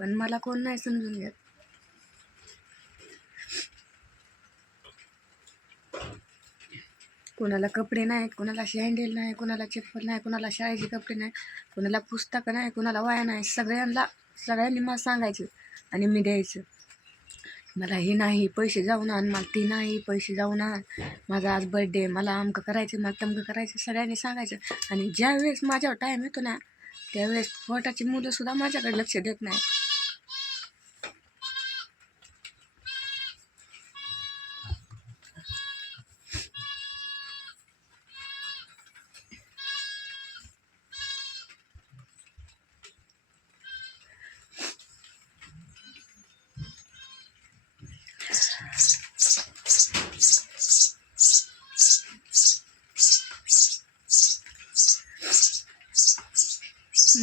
पण मला कोण नाही समजून घेत. कोणाला कपडे नाहीत कोणाला शँडेल नाही कोणाला चप्पल नाही कोणाला शाळेचे कपडे नाही कोणाला पुस्तकं नाही कोणाला वाया नाही सगळ्यांना सगळ्यांनी मला सांगायचं आणि मी द्यायचं. मला हे नाही पैसे जाऊन आण मला ती नाही पैसे जाऊन आण. माझा आज बर्थडे मला अमकं करायचं मला तमकं करायचं सगळ्यांनी सांगायचं. आणि ज्यावेळेस माझ्यावर टाईम येतो ना त्यावेळेस पोटाची मुलंसुद्धा माझ्याकडे लक्ष देत नाही.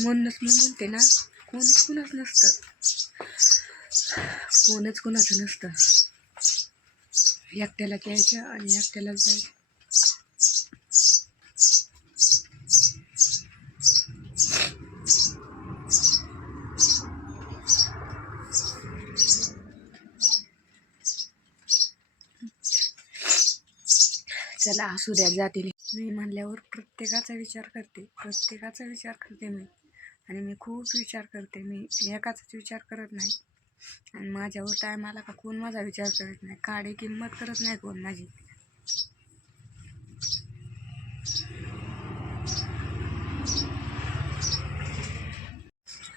म्हणूनच मी म्हणते ना कोणच कुणाच नसतं. कोणच कुणाचं नसतं. एकट्याला यायचं आणि एकट्याला जायचं. चला असू द्या जातील. मी म्हणल्यावर प्रत्येकाचा विचार करते. प्रत्येकाचा विचार करते मी. आणि मी खूप विचार करते. मी एकाचाच विचार करत नाही. आणि माझ्यावर टाईम आला का कोण माझा विचार करत नाही? काडे किंमत करत नाही कोण माझी.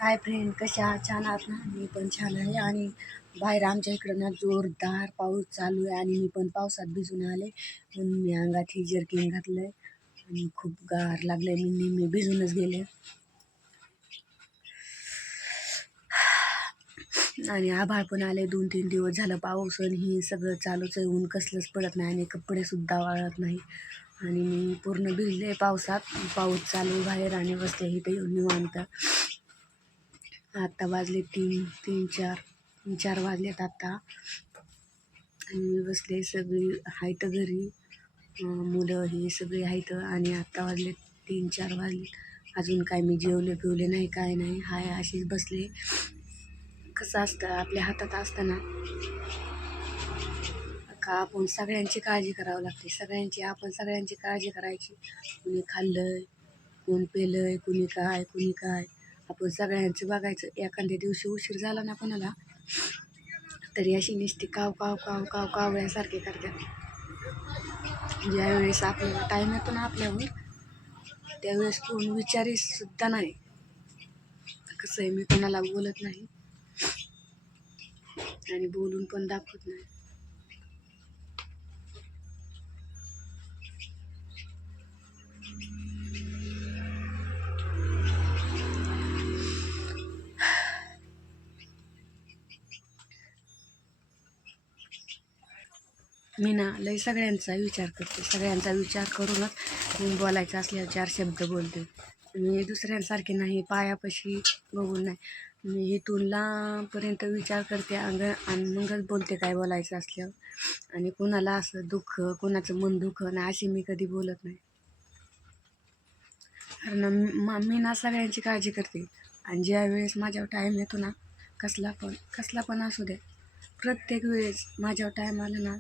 हाय फ्रेंड कशा छान आहात ना? मी पण छान आहे. आणि बाहेर आमच्या इकडं ना जोरदार पाऊस चालू आहे आणि मी पण पावसात भिजून आले. म्हणून मी अंगात ही जर्किन घातलं आहे आणि खूप गार लागलं आहे मी नेहमी भिजूनच गेले. आणि आभाळ पण आले दोन तीन दिवस झालं पाऊस आणि हे सगळं चालूच आहे. ऊन कसलंच पडत नाही आणि कपडेसुद्धा वाळत नाही. आणि मी पूर्ण भिजले पावसात. पाऊस चालू बाहेर आणि बसले इथे येऊन निवांत. आत्ता वाजले तीन तीन चार तीन चार वाजलेत आत्ता आणि मी बसले सगळी आहेत घरी. मुलं हे सगळी आहेत आणि आत्ता वाजले तीन चार वाजले. अजून काय मी जेवले पिवले नाही काय नाही. हाय अशीच बसले. कसं असतं आपल्या हातात असतं ना. का आपण सगळ्यांची काळजी करावं लागते. सगळ्यांची आपण सगळ्यांची काळजी करायची. कुणी खाल्लंय कोण पेलंय कुणी काय कुणी काय. आपण सगळ्यांचं बघायचं. एखाद्या दिवशी उशीर झाला ना कोणाला तरी अशी नुसती काव काव काव काव कावळ्यासारखे करतात. ज्यावेळेस आपल्याला टाईम येतो ना आपल्यावर त्यावेळेस कोण विचारीसुद्धा नाही. कसं आहे मी कोणाला बोलत नाही. आणि बोलून पण दाखवत नाही. मी ना लय सगळ्यांचा विचार करते. सगळ्यांचा विचार करूनच मी बोलायचं असल्यावर चार शब्द बोलते. मी दुसऱ्यांसारखे नाही पायापाशी बघून नाही. मी इथून लांबपर्यंत विचार करते अंग आणि मगच बोलते काय बोलायचं असल्यावर. आणि कोणाला असं दुःख कोणाचं मन दुःख ना अशी मी कधी बोलत नाही. कारण मी ना सगळ्यांची काळजी करते. आणि ज्या वेळेस माझ्यावर टाईम येतो ना कसला पण कसला पण असू दे प्रत्येक वेळेस माझ्यावर टाईम आला ना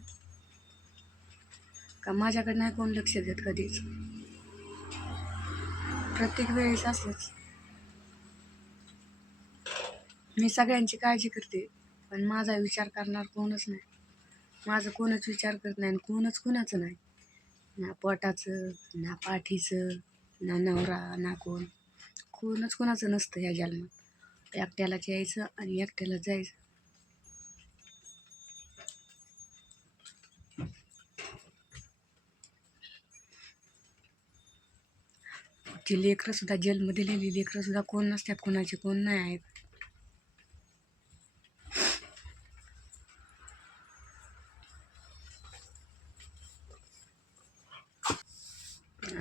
का माझ्याकडे नाही कोण लक्ष देत कधीच. प्रत्येक वेळेस असंच. मी सगळ्यांची काळजी करते पण माझा विचार करणार कोणच नाही. माझं कोणच विचार करत नाही आणि कोणच कोणाचं नाही. ना पोटाचं ना पाठीचं ना नवरा ना कोण. कोणच कोणाचं नसतं ह्या जन्मात. एकट्यालाच यायचं आणि एकट्याला जायचं. ती लेकरंसुद्धा जन्म दिलेली लेकरंसुद्धा कोण नसतात कोणाचे कोण नाही आहेत.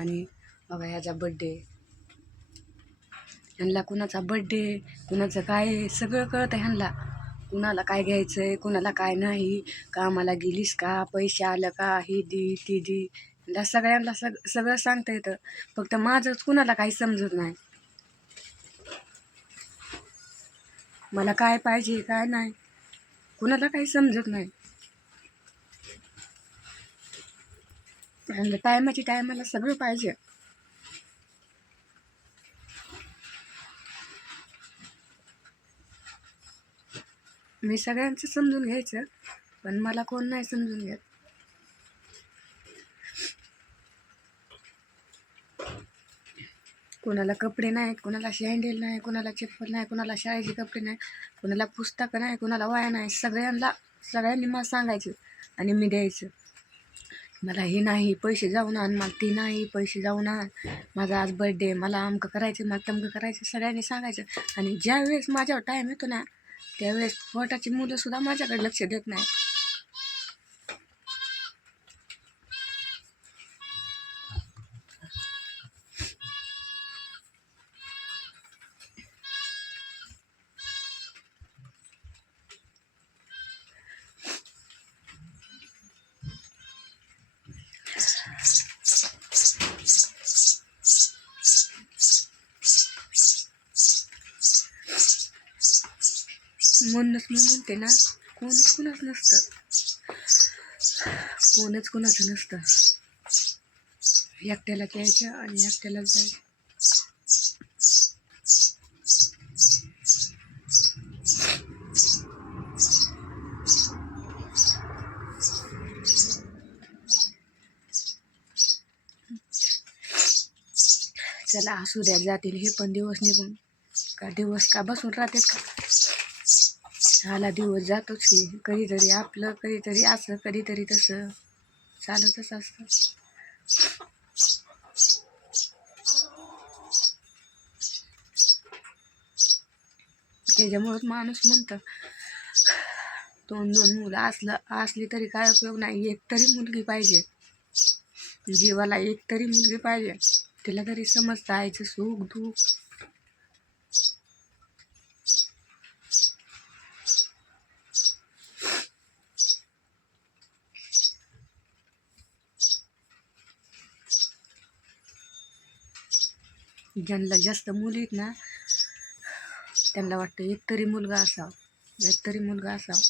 आणि बाबा ह्याचा बड्डे ह्यांना कुणाचा बड्डे कुणाचं काय सगळं कळतं ह्यांना. कुणाला काय घ्यायचं आहे कुणाला काय नाही कामाला गेलीस का पैसे आलं का ही दी ती दी. ह्यांना सगळ्यांना सग सगळं सांगता येतं. फक्त माझंच कुणाला काही समजत नाही. मला काय पाहिजे काय नाही. कुणाला काही समजत नाही. म्हणजे टायमाची टायमाला सगळं पाहिजे. मी सगळ्यांचं समजून घ्यायचं पण मला कोण नाही समजून घेत. कोणाला कपडे नाहीत कोणाला शँडेल नाही कोणाला चप्पल नाही कोणाला शाळेचे कपडे नाही कोणाला पुस्तकं नाही कोणाला वाया नाही सगळ्यांना सगळ्यांनी मला सांगायचं आणि मी द्यायचं. मला हे नाही पैसे जाऊन आण मला ती नाही पैसे जाऊन आण. माझा आज बर्थडे मला अमकं करायचं मला तमकं करायचं सगळ्यांनी सांगायचं. आणि ज्यावेळेस माझ्यावर टाईम येतो ना त्यावेळेस पोटाची मुलंसुद्धा माझ्याकडे लक्ष देत नाही. म्हणूनच मी म्हणते ना कोणच कुणाचं नसतं. कोणच कुणाचं नसतं. एकट्याला यायचं आणि एकट्याला जायचं. चला असू द्या जातील. हे पण दिवस निघून. का दिवस का बसून राहतात का? झाला दिवस जातोच की कधीतरी आपलं कधीतरी असं कधीतरी तसं. चालतच असतं. त्याच्यामुळंच माणूस म्हणतं दोन दोन मुलं असलं असली तरी काय उपयोग नाही एक तरी मुलगी पाहिजे. जीवाला एक तरी मुलगी पाहिजे. तिला तरी समजतं आईचं सुख दुःख. ज्यांना जास्त मुली आहेत ना त्यांना वाटतं एक तरी मुलगा असावा. एक तरी मुलगा असावा.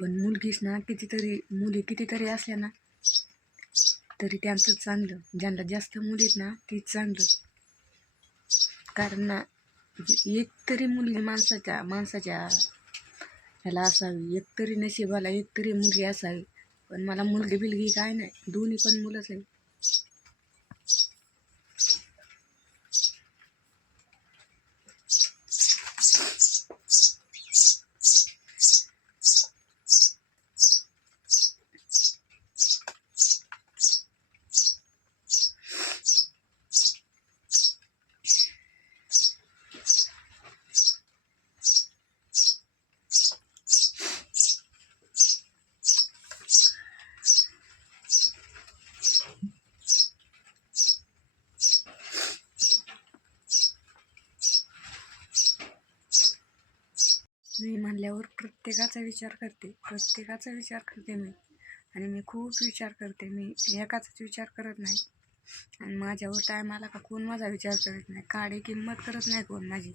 पण मुलगीच ना कितीतरी मुली कितीतरी असल्या ना तरी त्यांचं चांगलं. ज्यांना जास्त मुली आहेत ना तीच चांगलं. कारण ना एक तरी मुलगी माणसाच्या माणसाच्या ह्याला असावी. एक तरी नशिबाला एक तरी मुलगी असावी. पण मला मुलगी बिलगी काय नाही. दोन्ही पण मुलंच आहे मी म्हणल्यावर प्रत्येकाचा विचार करते. प्रत्येकाचा विचार करते मी. आणि मी खूप विचार करते. मी एकाचाच विचार करत नाही. आणि माझ्यावर टाईम आला का कोण माझा विचार करत नाही? काडी किंमत करत नाही कोण माझी?